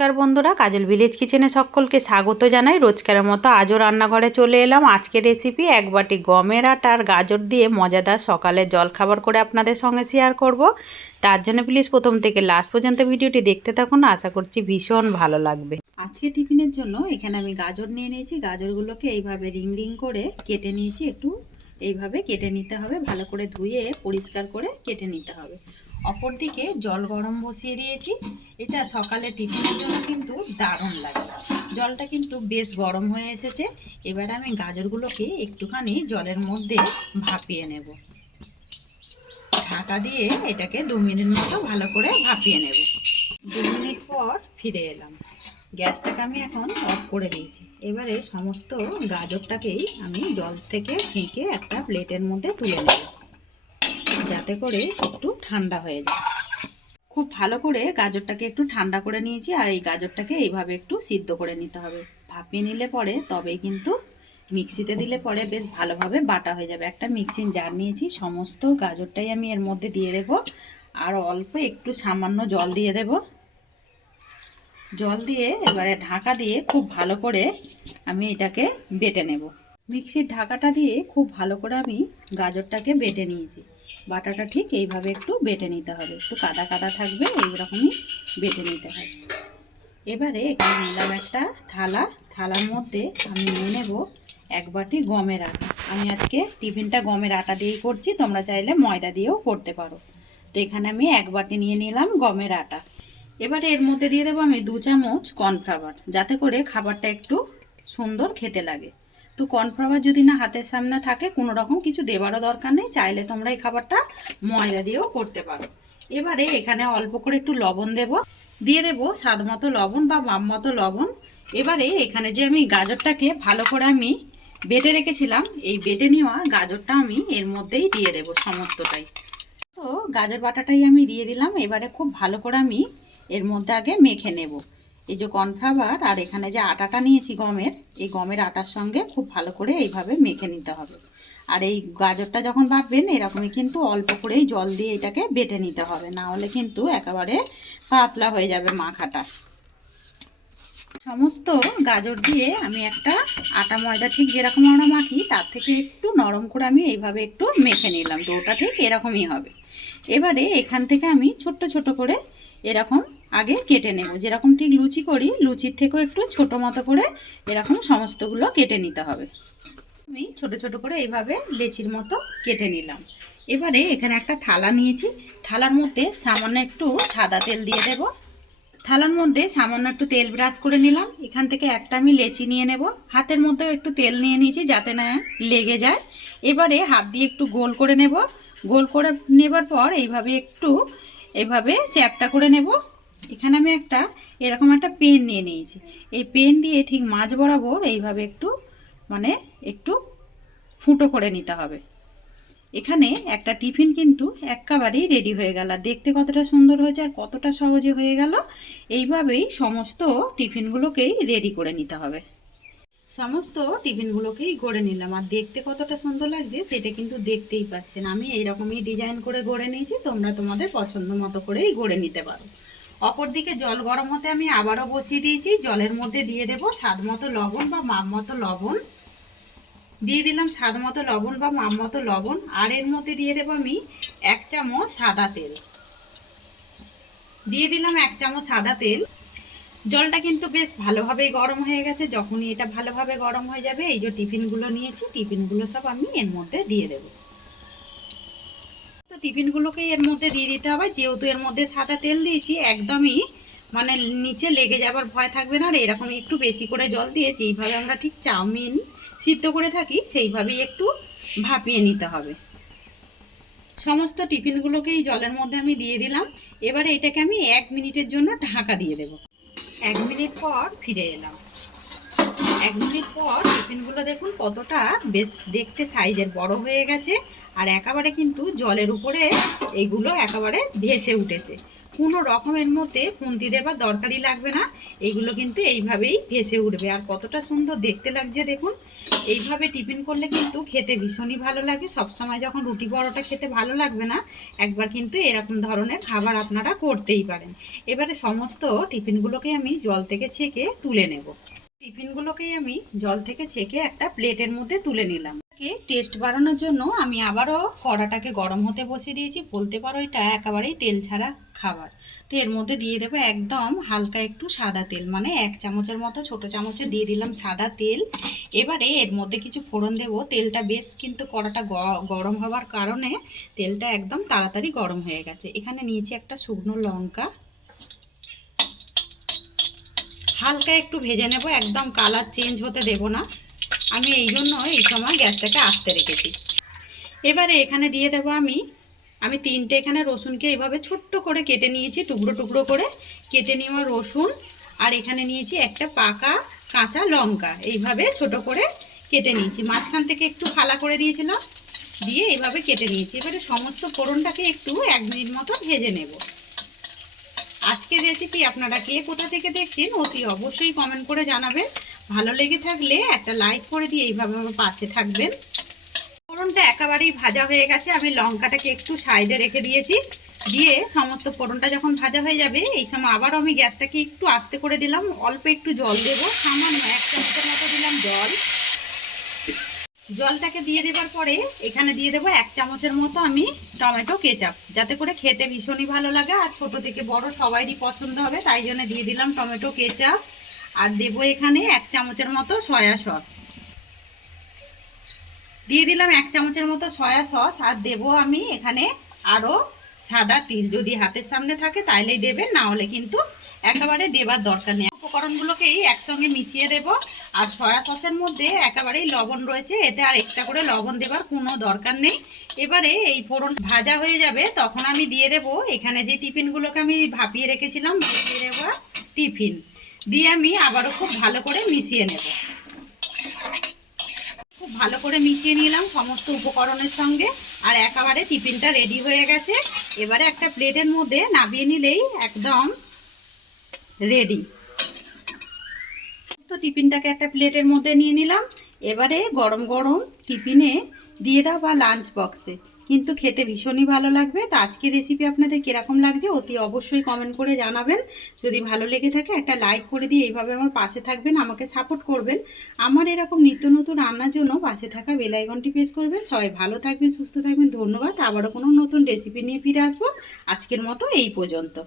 নমস্কার বন্ধুরা, কাজল ভিলেজ কিচেনে সকলকে স্বাগত জানাই। রোজকারের মতো আজও রান্নাঘরে চলে এলাম। আজকের রেসিপি এক বাটি গমের আটা আর গাজর দিয়ে মজাদার সকালের জলখাবার করে আপনাদের সঙ্গে শেয়ার করব। তার জন্য প্লিজ প্রথম থেকে লাস্ট পর্যন্ত ভিডিওটি দেখতে থাকুন, আশা করছি ভীষণ ভালো লাগবে। আজকে টিফিনের জন্য এখানে আমি গাজর নিয়ে নিয়েছি। গাজরগুলোকে এইভাবে রিং রিং করে কেটে নিয়েছি। একটু এইভাবে কেটে নিতে হবে, ভালো করে ধুয়ে পরিষ্কার করে কেটে নিতে হবে। অপরদিকে জল গরম বসিয়ে দিয়েছি। এটা সকালে টিফিনের জন্য কিন্তু দারুণ লাগে। জলটা কিন্তু বেশ গরম হয়ে এসেছে। এবার আমি গাজরগুলোকে একটুখানি জলের মধ্যে ভাপিয়ে নেব। ঢাকা দিয়ে এটাকে 2 মিনিট মতো ভালো করে ভাপিয়ে নেব। 2 মিনিট পর ফিরে এলাম। গ্যাসটাকে আমি এখন অফ করে দিয়েছি। এবারে সমস্ত গাজরটাকেই আমি জল থেকে ছেঁকে একটা প্লেটের মধ্যে তুলে নেব, যাতে করে একটু ঠান্ডা হয়ে যায়। খুব ভালো করে গাজরটাকে একটু ঠান্ডা করে নিয়েছি। আর এই গাজরটাকে এইভাবে একটু সিদ্ধ করে নিতে হবে। ভাপিয়ে নিলে পরে তবেই কিন্তু মিক্সিতে দিলে পরে বেশ ভালোভাবে বাটা হয়ে যাবে। একটা মিক্সিং জার নিয়েছি, সমস্ত গাজরটাই আমি এর মধ্যে দিয়ে দেব। আর অল্প একটু সামান্য জল দিয়ে দেব। জল দিয়ে এবারে ঢাকা দিয়ে খুব ভালো করে আমি এটাকে বেটে নেব। মিক্সির ঢাকাটা দিয়ে খুব ভালো করে আমি গাজরটাকে বেটে নিয়েছি। বাটাটা ঠিক এইভাবে একটু বেটে নিতে হবে, একটু কাদা কাদা থাকবে, এইরকমই বেটে নিতে হবে। এবারে এখানে নিলাম একটা থালার মধ্যে আমি নিয়ে নেব 1 বাটি গমের আটা। আমি আজকে টিফিনটা গমের আটা দিয়েই করছি, তোমরা চাইলে ময়দা দিয়েও করতে পারো। তো এখানে আমি 1 বাটি নিয়ে নিলাম গমের আটা। এবারে এর মধ্যে দিয়ে দেবো আমি 2 চামচ কর্নফ্লাওয়ার, যাতে করে খাবারটা একটু সুন্দর খেতে লাগে। তো কর্নফ্লাওয়ার যদি না হাতের সামনে থাকে, কোনো রকম কিছু দেবারও দরকার নেই, চাইলে তোমরা এই খাবারটা ময়দা দিয়েও করতে পারো। এবারে এখানে অল্প করে একটু লবণ দেব, দিয়ে দেবো স্বাদ মতো লবণ বা মাপ মতো লবণ। এবারে এখানে যে আমি গাজরটাকে ভালো করে আমি বেটে রেখেছিলাম, এই বেটে নেওয়া গাজরটা আমি এর মধ্যেই দিয়ে দেবো সমস্তটাই। তো গাজর বাটাটাই আমি দিয়ে দিলাম। এবারে খুব ভালো করে আমি এর মধ্যে আগে মেখে নেব। এই যে কর্নফ্লাওয়ার আর এখানে যে আটাটা নিয়েছি গমের, এই গমের আটার সঙ্গে খুব ভালো করে এইভাবে মেখে নিতে হবে। আর এই গাজরটা যখন বাটবেন এরকমই কিন্তু অল্প করেই জল দিয়ে এটাকে বেটে নিতে হবে, না হলে কিন্তু একেবারে পাতলা হয়ে যাবে মাখাটা। সমস্ত গাজর দিয়ে আমি একটা আটা ময়দা ঠিক যেরকম আমরা মাখি তার থেকে একটু নরম করে আমি এইভাবে একটু মেখে নিলাম। ডোটা ঠিক এরকমই হবে। এবারে এখান থেকে আমি ছোট্ট ছোট করে এরকম আগে কেটে নেব। যেরকম ঠিক লুচি করি, লুচির থেকেও একটু ছোট মতো করে এরকম সমস্তগুলো কেটে নিতে হবে। আমি ছোট ছোট করে এইভাবে লেচির মতো কেটে নিলাম। এবারে এখানে একটা থালা নিয়েছি, থালার মধ্যে সামান্য একটু সাদা তেল দিয়ে দেব। থালার মধ্যে সামান্য একটু তেল ব্রাশ করে নিলাম। এখান থেকে একটা আমি লেচি নিয়ে নেব। হাতের মধ্যেও একটু তেল নিয়ে নিয়েছি যাতে না লেগে যায়। এবারে হাত দিয়ে একটু গোল করে নেব। গোল করে নেবার পর এইভাবে চ্যাপটা করে নেব। এখানে আমি এরকম একটা পেন নিয়ে নিয়েছি। এই পেন দিয়ে ঠিক মাঝ বরাবর এইভাবে একটু ফুটো করে নিতে হবে। এখানে একটা টিফিন কিন্তু একেবারেই রেডি হয়ে গেল। দেখতে কতটা সুন্দর হয়েছে আর কতটা সহজে হয়ে গেল। এইভাবেই সমস্ত টিফিনগুলোকেই রেডি করে নিতে হবে। সমস্ত টিফিনগুলোকেই গড়ে নিলাম। আর দেখতে কতটা সুন্দর লাগছে সেটা কিন্তু দেখতেই পাচ্ছেন। আমি এইরকমই ডিজাইন করে গড়ে নিয়েছি, তোমরা তোমাদের পছন্দ মতো করেই গড়ে নিতে পারো। অপরদিকে জল গরম হতে আমি আবারও বসিয়ে দিয়েছি। জলের মধ্যে দিয়ে দেবো স্বাদ মতো লবণ বা মাপ মতো লবণ। দিয়ে দিলাম স্বাদ মতো লবণ বা মাপ মতো লবণ। আর এর মধ্যে দিয়ে দেবো আমি 1 চামচ সাদা তেল। দিয়ে দিলাম 1 চামচ সাদা তেল। জলটা কিন্তু বেশ ভালোভাবেই গরম হয়ে গেছে। যখনই এটা ভালোভাবে গরম হয়ে যাবে, এই যে টিফিনগুলো নিয়েছি, টিফিনগুলো সব আমি এর মধ্যে দিয়ে দেব। তো টিফিনগুলোকেই এর মধ্যে দিয়ে দিতে হবে। যেহেতু এর মধ্যে সাদা তেল দিয়েছি, একদমই নিচে লেগে যাবার ভয় থাকবে না। আর এরকম একটু বেশি করে জল দিয়ে, যেইভাবে আমরা ঠিক চাউমিন সিদ্ধ করে থাকি সেইভাবেই একটু ভাপিয়ে নিতে হবে। সমস্ত টিফিনগুলোকেই জলের মধ্যে আমি দিয়ে দিলাম। এবারে এটাকে আমি 1 মিনিটের জন্য ঢাকা দিয়ে দেব। 1 মিনিট পর ফিরে এলাম। 1 মিনিট পর টিফিনগুলো দেখুন কতটা বেশ দেখতে সাইজের বড় হয়ে গেছে। আর একেবারে কিন্তু জলের উপরে এইগুলো একেবারে ভেসে উঠেছে। কোনো রকমের মধ্যে খুন্তি দেবার দরকারই লাগবে না। এইগুলো কিন্তু এইভাবেই ভেসে উঠবে। আর কতটা সুন্দর দেখতে লাগছে দেখুন। এইভাবে টিফিন করলে কিন্তু খেতে ভীষণই ভালো লাগে। সবসময় যখন রুটি পরোটা খেতে ভালো লাগবে না, একবার কিন্তু এরকম ধরনের খাবার আপনারা করতেই পারেন। এবারে সমস্ত টিফিনগুলোকে আমি জল থেকে ছেঁকে তুলে নেব। টিফিনগুলোকেই আমি জল থেকে ছেঁকে একটা প্লেটের মধ্যে তুলে নিলাম। টেস্ট বাড়ানোর জন্য আমি আবারও কড়াটাকে গরম হতে বসিয়ে দিয়েছি। বলতে পারো এটা একেবারেই তেল ছাড়া খাবার। তো এর মধ্যে দিয়ে দেবো একদম হালকা একটু সাদা তেল, মানে 1 চামচের মতো, ছোট চামচে দিয়ে দিলাম সাদা তেল। এবারে এর মধ্যে কিছু ফোড়ন দেব। তেলটা বেশ কিন্তু কড়াটা গরম হওয়ার কারণে তেলটা একদম তাড়াতাড়ি গরম হয়ে গেছে। এখানে নিয়েছি একটা শুকনো লঙ্কা, হালকা একটু ভেজে নেব, একদম কালার চেঞ্জ হতে দেব না। আমি এই জন্য এই সময় গ্যাসটাকে আস্তে রেখেছি। এবারে এখানে দিয়ে দেবো আমি 3টে এখানে রসুনকে এইভাবে ছোট্ট করে কেটে নিয়েছি, টুকরো টুকরো করে কেটে নেওয়া রসুন। আর এখানে নিয়েছি একটা পাকা কাঁচা লঙ্কা, এইভাবে ছোট করে কেটে নিয়েছি। মাঝখান থেকে একটু ফালা করে দিয়েছিলাম, দিয়ে এইভাবে কেটে নিয়েছি। এবারে সমস্ত ফোড়নটাকে একটু 1 মিনিট মতো ভেজে নেব। আজকের রেসিপি আপনারা কে কোথা থেকে দেখছেন অতি অবশ্যই কমেন্ট করে জানাবেন। ভালো লেগে থাকলে একটা লাইক করে দিয়ে এইভাবে আমার পাশে থাকবেন। ফোড়নটা একেবারেই ভাজা হয়ে গেছে। আমি লঙ্কাটাকে একটু সাইডে রেখে দিয়েছি। দিয়ে সমস্ত ফোড়নটা যখন ভাজা হয়ে যাবে, এই সময় আবারও আমি গ্যাসটাকে একটু আস্তে করে দিলাম। অল্প একটু জল দেবো, সামান্য 1 চামচের মতো দিলাম জল। জলটাকে দিয়ে দেবার পরে এখানে দিয়ে দেবো 1 চামচের মতো আমি টমেটো কেচাপ, যাতে করে খেতে ভীষণই ভালো লাগে আর ছোট থেকে বড় সবাইরই পছন্দ হবে, তাই জন্য দিয়ে দিলাম টমেটো কেচাপ। আর দেবো এখানে 1 চামচের মতো সয়া সস, দিয়ে দিলাম 1 চামচের মতো সয়া সস। আর দেবো আমি এখানে আরও সাদা তিল, যদি হাতের সামনে থাকে তাইলেই দেবেন, না হলে কিন্তু একেবারে দেবার দরকার নেই। উপকরণগুলোকেই একসঙ্গে মিশিয়ে দেব। আর সয়া সসের মধ্যে একেবারেই লবণ রয়েছে, এতে আর এক্সট্রা করে লবণ দেবার কোনো দরকার নেই। এবারে এই ফোড়ন ভাজা হয়ে যাবে, তখন আমি দিয়ে দেব এখানে যে টিফিনগুলোকে আমি ভাপিয়ে রেখেছিলাম, দিয়ে দেবো টিফিন, দিয়ে আমি আবারও খুব ভালো করে মিশিয়ে নেব। খুব ভালো করে মিশিয়ে নিলাম সমস্ত উপকরণের সঙ্গে। আর একেবারে টিফিনটা রেডি হয়ে গেছে। এবারে একটা প্লেটের মধ্যে নামিয়ে নিলেই একদম রেডি। তো টিফিনটাকে একটা প্লেটের মধ্যে নিয়ে নিলাম। এবারে গরম গরম টিফিনে দিয়ে দাও বা লাঞ্চ বক্সে, কিন্তু খেতে ভীষণই ভালো লাগবে। তো আজকের রেসিপি আপনাদের কীরকম লাগছে অতি অবশ্যই কমেন্ট করে জানাবেন। যদি ভালো লেগে থাকে একটা লাইক করে দিয়ে এইভাবে আমার পাশে থাকবেন, আমাকে সাপোর্ট করবেন। আমার এরকম নিত্য নতুন রান্নার জন্য পাশে থাকা বেল আইকনটি প্রেস করবেন। সবাই ভালো থাকবেন, সুস্থ থাকবেন। ধন্যবাদ। আবারও কোনো নতুন রেসিপি নিয়ে ফিরে আসবো। আজকের মতো এই পর্যন্ত।